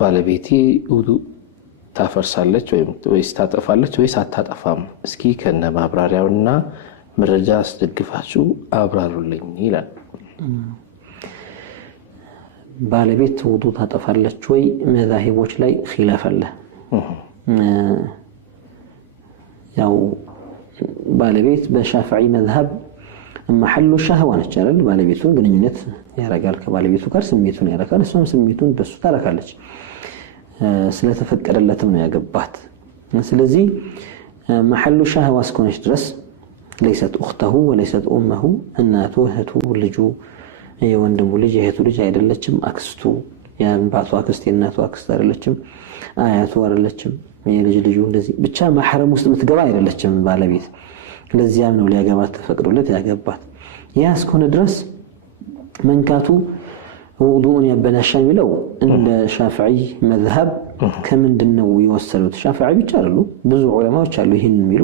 ባለቤቴ ውዱ ታፈርሳለች ወይስ ታጠፋለች ወይስ አታጠፋም? እስኪ ከነ ማብራሪያውና መረጃ አስደግፋችሁ አብራሩልኝ ይላል። ባለቤት ውዱ ታጠፋለች ወይ መዛሂቦች ላይ ኺላፍ አለ። ያው ባለቤት በሻፊዒ መዝሀብ محل الشهوة نشرل ባለቤቱን ግንኙነት ያረጋል ከባለቤቱ ጋር ስሜቱን ያረካል እሷም ስሜቱን በሱ ታረካለች ስለተፈቀደለትም ነው ያገባት ስለዚህ محل الشهوة እስከሆነች ድረስ ليست اخته وليست امه እናቱ እህቱ ልጁ የወንድሙ ልጅ የእህቱ ልጅ አይደለችም አክስቱ የአባቱ አክስት የእናቱ አክስት አይደለችም አያቱ አይደለችም የልጅ ልጁ እንደዚህ ብቻ ማህረም ውስጥ የምትገባ አይደለችም ባለቤት ለዚያም ነው ሊያገባት ተፈቅዶለት ያገባት ያ እስከሆነ ድረስ መንካቱ ውዱኡን ያበላሻል የሚለው እንደ ሻፊዒ መዝሀብ ከምንድነው የወሰዱት ሻፊዒ ብቻ አይደሉ ብዙ ዑለማዎች አሉ ይሄን የሚሉ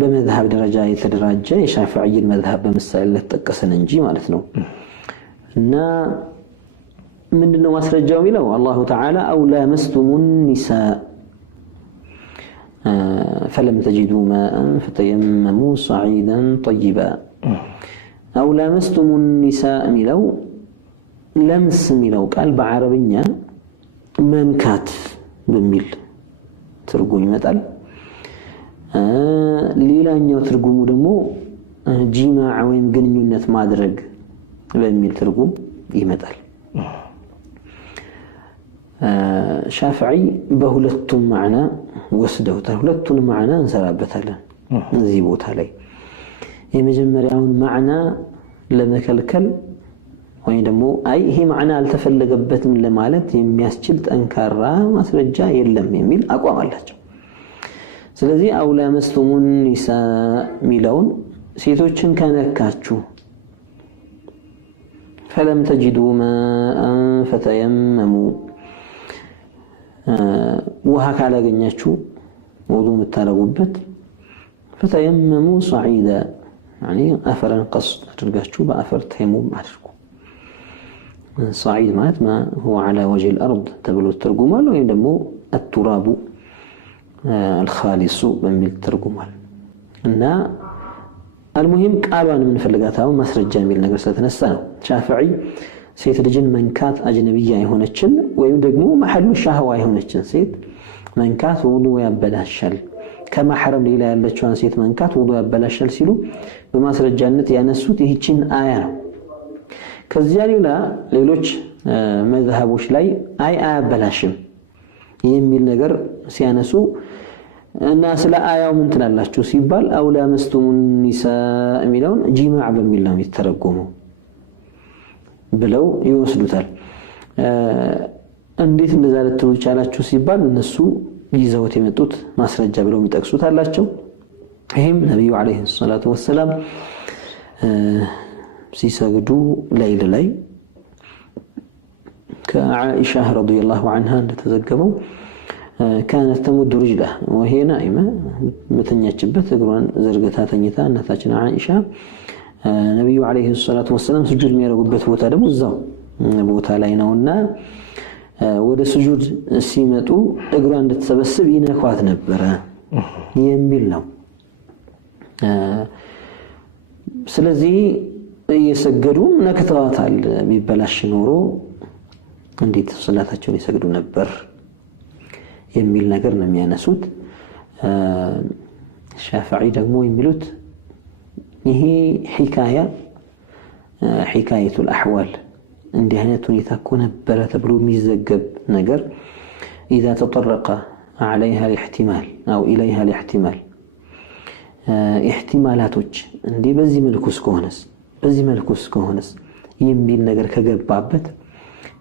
በመዝሀብ ደረጃ የተደራጀ የሻፊዒ መዝሀብ በመሳል ለተጠቀሰን እንጂ ማለት ነው እና ምንድነው ማስረጃው የሚለው አላሁ ተዓላ አው ላመስቱሙን ኒሳእ فلم تجدوا ماء فتيمموا صعيدا طيبا أو لامستم النساء ملو لمس ملو قال بعربية منكات بميل ترقم يمتال ليلا نيو ترقمو دمو جماع وين قنينة مادرق بميل ترقم يمتال شافعي بهلتم معنا وسدوته ሁለቱን ማዕና እንሰራበታለን እዚህ ቦታ ላይ የመጀመሪያውን ማዕና ለመከልከል ወይ ደግሞ አይ ይሄ ማዕና አልተፈለገበትም ለማለት የሚያስችል ጠንካራ ማስረጃ የለም የሚል አቋም አላቸው ስለዚህ አውላ መስቱሙን ኒሳ ሚለውን ሴቶችን ከነካችሁ فلم تجدوا ماء فتيمموا وهكا لاغنياچو وضو متارغوبت فتيمموا صعيدا يعني افرن قصد ترغاچو بافر تيمم ادركو صعيد معنات ما هو على وجه الارض تبلو الترجمال وين دمو التراب الخالص بميل الترجمال ان المهم قالوا من فلغاتاو مسرجا የሚል ነገር ስለተነሳ ነው ሻፊዒ ሴት ልጅን መንካት አጅነብያ የሆነችን ወይም ደግሞ محل الشهوة የሆነችን ሴት መንካት ውዱ ያበላሻል ከማህረም ሌላ ያለችዋን ሴት መንካት ውዱ ያበላሻል ሲሉ በማስረጃነት ያነሱት ይህችን አያ ነው ከዚያ ሌሎች መዝሀቦች ላይ አያበላሽም የሚል ነገር ሲያነሱ እና ስለ አያው ምን ትላላችሁ ሲባል አውላ መስቱሙን ኒሳ የሚለውን ጂማዕ በሚል ነው የተረጎመው ብለው ይወስዱታል እንዴት እንደዛ ልትሉ ቻላችሁ ሲባል እነሱ ይዘውት የመጡት ማስረጃ ብለው የሚጠቅሱት አላቸው ይሄም ነብዩ አለይሂ ሰላቱ ወሰለም ሲሰግዱ ሌሊት ላይ ከዓኢሻ ረዲየላሁ عنها እንደተዘገበው كانت تمد رجلها وهي نائمة متنياتشبت እግሯን ዘርግታ ተኝታ እናታችን ዓኢሻ ነብዩ አለይሂ ሰላቱ ወሰለም ስጁድ የሚያደርጉበት ቦታ ደግሞ እዛው ቦታ ላይ ነውና ወደ ስጁድ ሲመጡ እግሯን እንድትሰበስብ ይነኳት ነበር የሚል ነው ስለዚህ እየሰገዱ ነክተዋታል ቢበላሽ ኖሮ እንዴት ሶላታቸውን ይሰግዱ ነበር የሚል ነገር ነው የሚያነሱት ሻፊዒ ደግሞ የሚሉት ይሄ حكاية الأحوال عندي هنا تكون نبرة تبلو ميزجب نجر إذا تطرق عليها الاحتمال أو إليها الاحتمال احتمالاتك عندي بزي ملكوس كهنس يمبي النجر كجب بعبت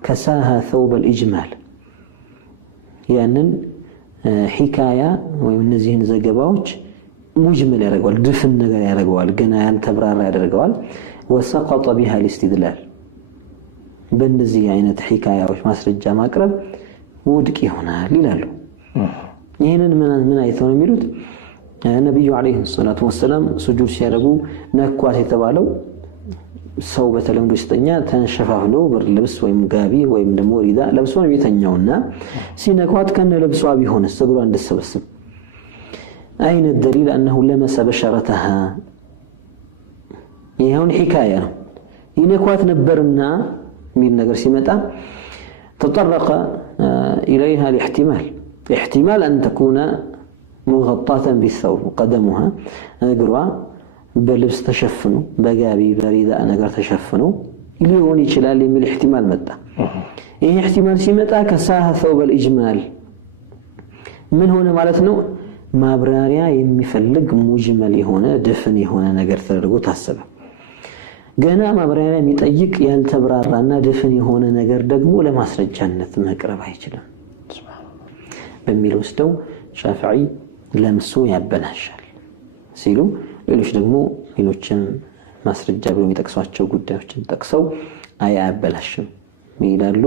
كساها ثوب الإجمال يعني حكاية ومنزين زجباوش مجمل يرجعوا دفن ነገር ያረጋዋል ገና ያልተብራራ ያደርገዋል وسقط بها الاستدلال በእንዚህ አይነት ሒካያዎች ማስረጃ ማቅረብ ውድቅ ይሆናል ይላሉ ይሄንን ምን አይተው ነው የሚሉት ነብዩ አለይሂ ሰላቱ ወሰለም ስጁድ ሲያደርጉ ነኳት የተባለው ሰው በተለምዶ ሲተኛ ተንሸፋፍሎ ብርድ ልብስ ወይም ጋቢ ወይም ደግሞ ሪዳ ለብሶ ነው የተኛውና ሲነኳት ከነ ልብሷ ቢሆንስ እግሯ እንድትሰበስብ أين الدليل أنه لمس بشرتها يهون حكاية ينكوات نبرنا من نجر سمتا تطرق إليها الاحتمال أن تكون مغطاة بالثوب قدمها نجروا بلبس تشفنوا بجابي بريدة نجر تشفنوا اللي هون يشلال من الاحتمال متى إيه احتمال سمتا كساها ثوب الإجمال من هنا مالتنا ማብራሪያ የሚፈልግ ሙጅመል የሆነ ድፍን የሆነ ነገር ተደርጎ ታሰበ ገና ማብራሪያ የሚጠይቅ ያልተብራራና ድፍን የሆነ ነገር ደግሞ ለማስረጃነት መቅረብ አይችልም በሚል ወስደው ሻፊዒ ለምሱ ያበላሻል ሲሉ ሌሎች ደግሞ ሌሎችን ማስረጃ ብለው የሚጠቅሷቸው ጉዳዮችን ጠቅሰው አያበላሽም ይላሉ